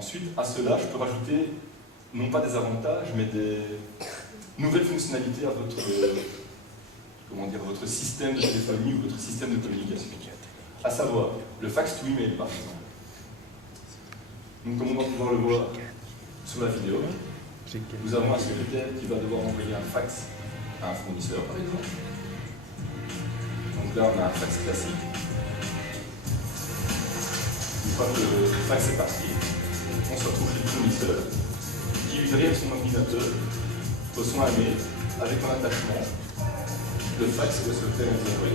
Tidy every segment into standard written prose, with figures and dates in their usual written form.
Ensuite, à cela, je peux rajouter non pas des avantages, mais des nouvelles fonctionnalités à votre, votre système de téléphonie ou votre système de communication. À savoir, le fax to email, par exemple. Donc, comme on va pouvoir le voir sur la vidéo, nous avons un secrétaire qui va devoir envoyer un fax à un fournisseur, par exemple. Donc là, on a un fax classique. Une fois que le fax est parti, on se retrouve chez le fournisseur qui, derrière son ordinateur, reçoit un mail avec un attachement. Le fax que le secrétaire nous envoie.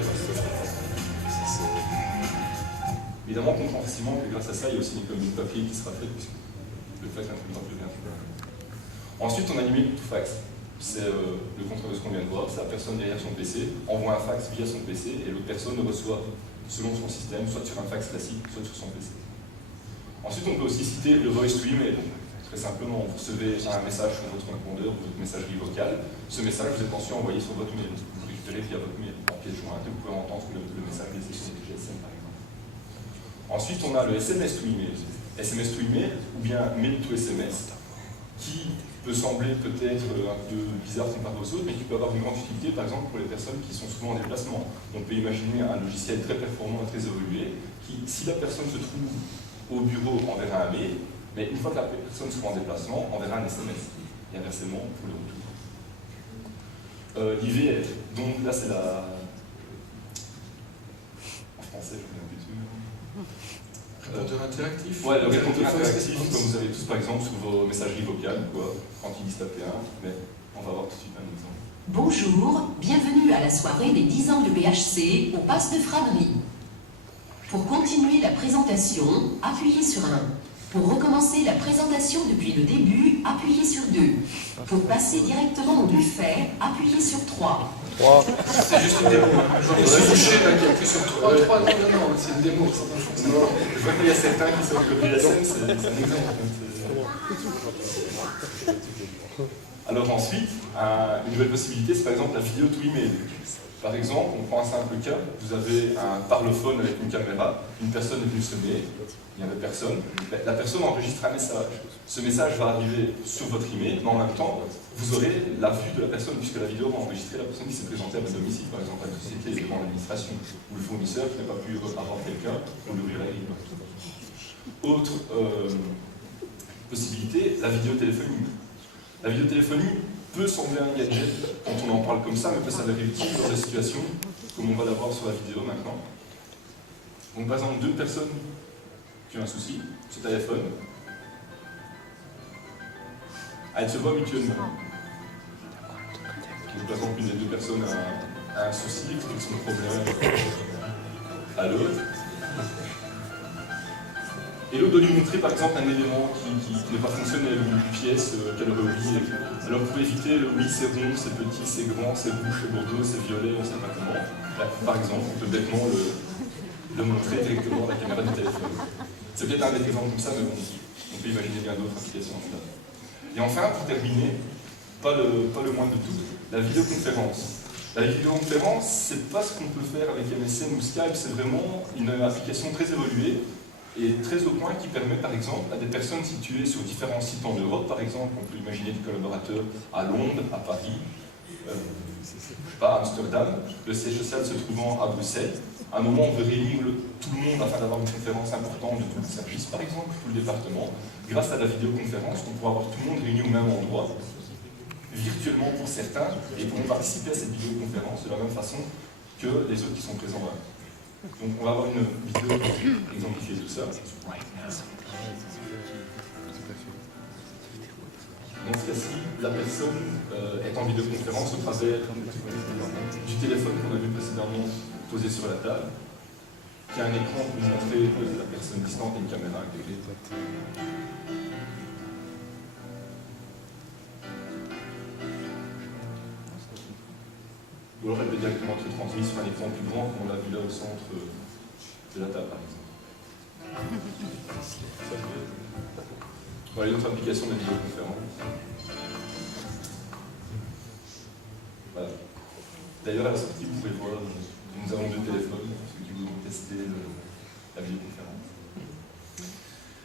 Évidemment, on comprend facilement que grâce à ça, il y a aussi une économie de papier qui sera faite, puisque le fax n'imprimera plus rien. Ensuite, on a l'email to fax. C'est le contraire de ce qu'on vient de voir. C'est la personne derrière son PC envoie un fax via son PC et l'autre personne le reçoit selon son système, soit sur un fax classique, soit sur son PC. Ensuite, on peut aussi citer le voice to email. Très simplement, vous recevez un message sur votre répondeur ou votre messagerie vocale. Ce message, vous êtes ensuite envoyé sur votre mail. Vous récupérez via votre mail en pièce jointe et vous pouvez entendre le message laissé sur votre GSM, par exemple. Ensuite, on a le SMS to email. SMS to email ou bien mail to SMS qui peut sembler peut-être un peu bizarre comparé aux autres, mais qui peut avoir une grande utilité, par exemple, pour les personnes qui sont souvent en déplacement. On peut imaginer un logiciel très performant et très évolué, qui, si la personne se trouve au bureau, enverra un mail, mais une fois que la personne sera en déplacement, enverra un SMS. Et inversement, pour le retour. L'IVR, donc là c'est la... En français, je reviens plus dessus. Répondeur interactif. Ouais, le répondeur interactif, comme vous avez tous par exemple sur vos messageries vocales, quoi, quand ils disent taper un, mais on va voir tout de suite un exemple. Bonjour, bienvenue à la soirée des 10 ans de BHC au Pass de Framerie. Pour continuer la présentation, appuyez sur 1. Pour recommencer la présentation depuis le début, appuyez sur 2. Pour passer directement au buffet, appuyez sur 3. C'est juste une démo. Je vois M. Boucher là qui appuie sur 3. Non, c'est une démo. Je vois qu'il y a certains qui sortent le PSM, c'est un exemple. Alors ensuite, une nouvelle possibilité, c'est par exemple la vidéo to email. Par exemple, on prend un simple cas, vous avez un parlophone avec une caméra, une personne est venue sonner, il n'y avait personne, la personne enregistre un message. Ce message va arriver sur votre email, mais en même temps, vous aurez la vue de la personne, puisque la vidéo va enregistrer la personne qui s'est présentée à votre domicile, par exemple à une société, devant l'administration, ou le fournisseur qui n'a pas pu avoir quelqu'un pour l'ouvrir la ligne. Autre possibilité, la vidéotéléphonie. La vidéotéléphonie peut sembler un gadget quand on en parle comme ça, mais peut s'avérer utile dans des situations comme on va l'avoir sur la vidéo maintenant. Donc par exemple, deux personnes qui ont un souci, ce téléphone, elles se voient mutuellement. Donc par exemple, une des deux personnes a un souci, explique son problème à l'autre. Et l'autre doit lui montrer par exemple un élément qui n'est pas fonctionnel, ou une pièce qu'elle aurait oubliée. Alors pour éviter le oui c'est rond, c'est petit, c'est grand, c'est rouge, c'est bordeaux, c'est violet, on ne sait pas comment. Là, par exemple, on peut bêtement le montrer directement à la caméra du téléphone. C'est peut-être un des exemples comme ça, mais bon, on peut imaginer bien d'autres applications. Et enfin, pour terminer, pas le moindre de tout, la vidéoconférence. La vidéoconférence, c'est pas ce qu'on peut faire avec MSN ou Skype, c'est vraiment une application très évoluée et très au point qui permet par exemple à des personnes situées sur différents sites en Europe, par exemple, on peut imaginer des collaborateurs à Londres, à Paris, je sais pas, à Amsterdam, le siège social se trouvant à Bruxelles. À un moment, on veut réunir tout le monde afin d'avoir une conférence importante de tout le service, par exemple, tout le département. Grâce à la vidéoconférence, on pourra avoir tout le monde réuni au même endroit, virtuellement pour certains, et pourront participer à cette vidéoconférence de la même façon que les autres qui sont présents là. Donc on va avoir une vidéo pour exemplifier tout ça. Dans ce cas-ci, la personne est en vidéoconférence au travers du téléphone qu'on a vu précédemment posé sur la table, qui a un écran pour vous montrer la personne distante et une caméra intégrée. Ou alors elle peut directement être transmise sur un écran plus grand, comme on l'a vu là au centre de la table, par exemple. Voilà une autre application de vidéoconférence. Voilà. D'ailleurs, à la sortie, vous pouvez voir, nous avons deux téléphones pour ceux qui voudront tester la vidéoconférence.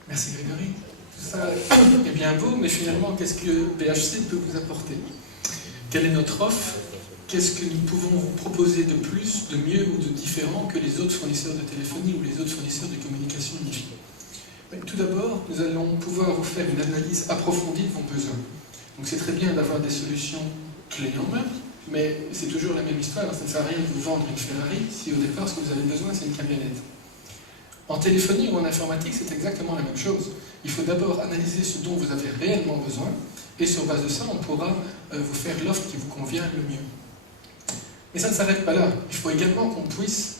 Merci Grégory. Tout ça est bien beau, mais finalement, qu'est-ce que BHC peut vous apporter? Quelle est notre offre? Qu'est-ce que nous pouvons vous proposer de plus, de mieux ou de différent que les autres fournisseurs de téléphonie ou les autres fournisseurs de communication unifiée? Tout d'abord, nous allons pouvoir vous faire une analyse approfondie de vos besoins. Donc c'est très bien d'avoir des solutions clés en main, mais c'est toujours la même histoire. Ça ne sert à rien de vous vendre une Ferrari si au départ ce que vous avez besoin c'est une camionnette. En téléphonie ou en informatique, c'est exactement la même chose. Il faut d'abord analyser ce dont vous avez réellement besoin, et sur base de ça, on pourra vous faire l'offre qui vous convient le mieux. Mais ça ne s'arrête pas là. Il faut également qu'on puisse,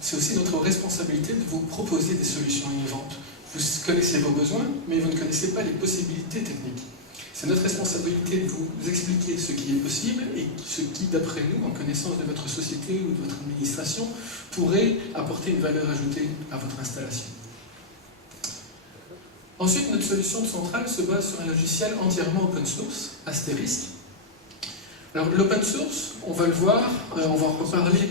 c'est aussi notre responsabilité de vous proposer des solutions innovantes. Vous connaissez vos besoins, mais vous ne connaissez pas les possibilités techniques. C'est notre responsabilité de vous expliquer ce qui est possible et ce qui, d'après nous, en connaissance de votre société ou de votre administration, pourrait apporter une valeur ajoutée à votre installation. Ensuite, notre solution de centrale se base sur un logiciel entièrement open source, Asterisk. Alors l'open source, on va le voir, on va en reparler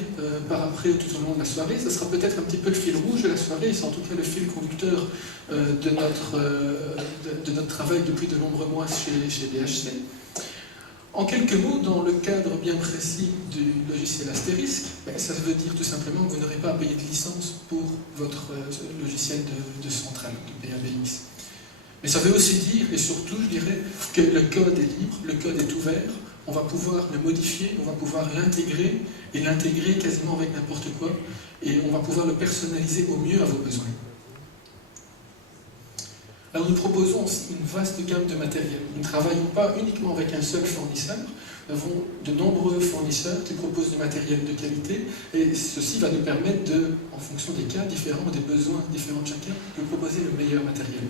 par après tout au long de la soirée, ça sera peut-être un petit peu le fil rouge de la soirée, c'est en tout cas le fil conducteur de notre travail depuis de nombreux mois chez BHC. En quelques mots, dans le cadre bien précis du logiciel Asterisk, ça veut dire tout simplement que vous n'aurez pas à payer de licence pour votre logiciel de centrale, de PABX. Mais ça veut aussi dire, et surtout je dirais, que le code est libre, le code est ouvert, on va pouvoir le modifier, on va pouvoir l'intégrer, et l'intégrer quasiment avec n'importe quoi, et on va pouvoir le personnaliser au mieux à vos besoins. Alors nous proposons aussi une vaste gamme de matériel. Nous ne travaillons pas uniquement avec un seul fournisseur, nous avons de nombreux fournisseurs qui proposent du matériel de qualité, et ceci va nous permettre de, en fonction des cas différents, des besoins différents de chacun, de proposer le meilleur matériel.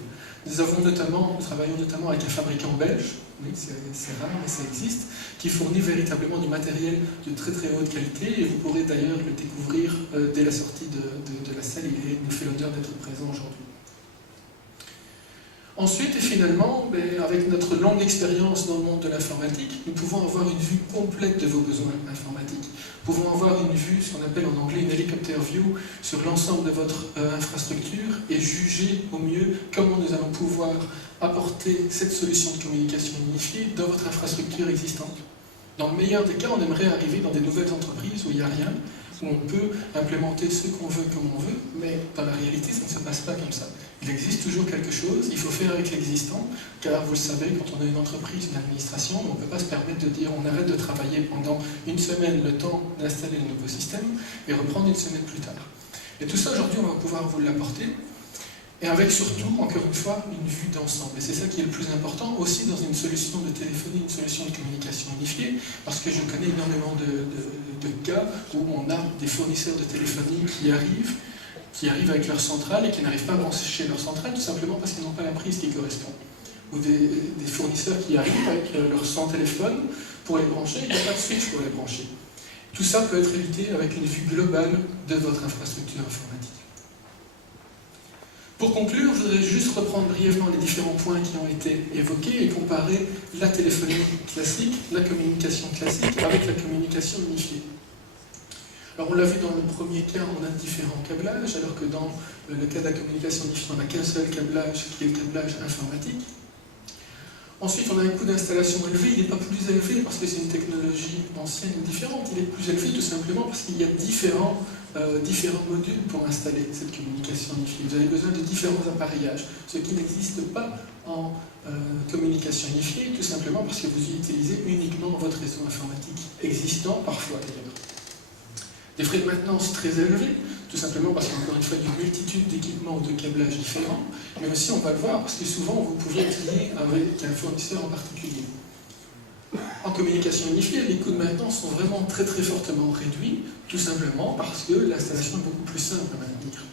Nous travaillons notamment avec un fabricant belge, oui, c'est rare mais ça existe, qui fournit véritablement du matériel de très très haute qualité, et vous pourrez d'ailleurs le découvrir dès la sortie de la salle. Il nous fait l'honneur d'être présent aujourd'hui. Ensuite, et finalement, avec notre longue expérience dans le monde de l'informatique, nous pouvons avoir une vue complète de vos besoins informatiques. Nous pouvons avoir une vue, ce qu'on appelle en anglais une helicopter view, sur l'ensemble de votre infrastructure et juger au mieux comment nous allons pouvoir apporter cette solution de communication unifiée dans votre infrastructure existante. Dans le meilleur des cas, on aimerait arriver dans des nouvelles entreprises où il n'y a rien, où on peut implémenter ce qu'on veut comme on veut, mais dans la réalité, ça ne se passe pas comme ça. Il existe toujours quelque chose, il faut faire avec l'existant, car vous le savez, quand on a une entreprise, une administration, on ne peut pas se permettre de dire on arrête de travailler pendant une semaine le temps d'installer le nouveau système et reprendre une semaine plus tard. Et tout ça, aujourd'hui, on va pouvoir vous l'apporter, et avec surtout, encore une fois, une vue d'ensemble. Et c'est ça qui est le plus important, aussi dans une solution de téléphonie, une solution de communication unifiée, parce que je connais énormément de cas où on a des fournisseurs de téléphonie qui arrivent avec leur centrale et qui n'arrivent pas à brancher leur centrale tout simplement parce qu'ils n'ont pas la prise qui correspond. Ou des fournisseurs qui arrivent avec leur 100 téléphones pour les brancher, il n'y a pas de switch pour les brancher. Tout ça peut être évité avec une vue globale de votre infrastructure informatique. Pour conclure, je voudrais juste reprendre brièvement les différents points qui ont été évoqués et comparer la téléphonie classique, la communication classique avec la communication unifiée. Alors on l'a vu dans le premier cas, on a différents câblages, alors que dans le cas de la communication unifiée, on n'a qu'un seul câblage qui est le câblage informatique. Ensuite, on a un coût d'installation élevé, il n'est pas plus élevé parce que c'est une technologie ancienne ou différente, il est plus élevé tout simplement parce qu'il y a différents modules pour installer cette communication unifiée. Vous avez besoin de différents appareillages, ce qui n'existe pas en communication unifiée, tout simplement parce que vous utilisez uniquement votre réseau informatique existant, parfois d'ailleurs. Des frais de maintenance très élevés, tout simplement parce qu'encore une fois, il y a une multitude d'équipements ou de câblages différents, mais aussi on va le voir parce que souvent vous pouvez être lié avec un fournisseur en particulier. En communication unifiée, les coûts de maintenance sont vraiment très très fortement réduits, tout simplement parce que l'installation est beaucoup plus simple à maintenir.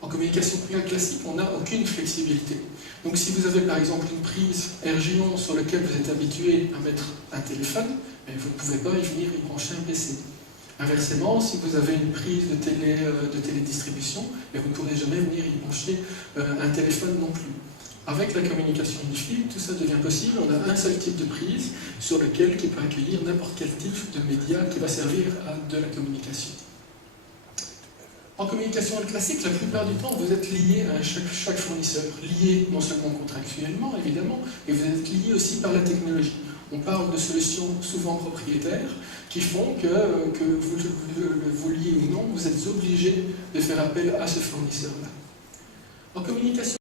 En communication classique, on n'a aucune flexibilité. Donc si vous avez par exemple une prise RJ11 sur laquelle vous êtes habitué à mettre un téléphone, vous ne pouvez pas y venir y brancher un PC. Inversement, si vous avez une prise de télédistribution, vous ne pourrez jamais venir y brancher un téléphone non plus. Avec la communication unifiée, tout ça devient possible. On a un seul type de prise sur lequel qui peut accueillir n'importe quel type de média qui va servir à de la communication. En communication classique, la plupart du temps, vous êtes lié à chaque fournisseur, lié non seulement contractuellement, évidemment, mais vous êtes lié aussi par la technologie. On parle de solutions souvent propriétaires qui font que vous vouliez ou non, vous êtes obligé de faire appel à ce fournisseur-là. En communication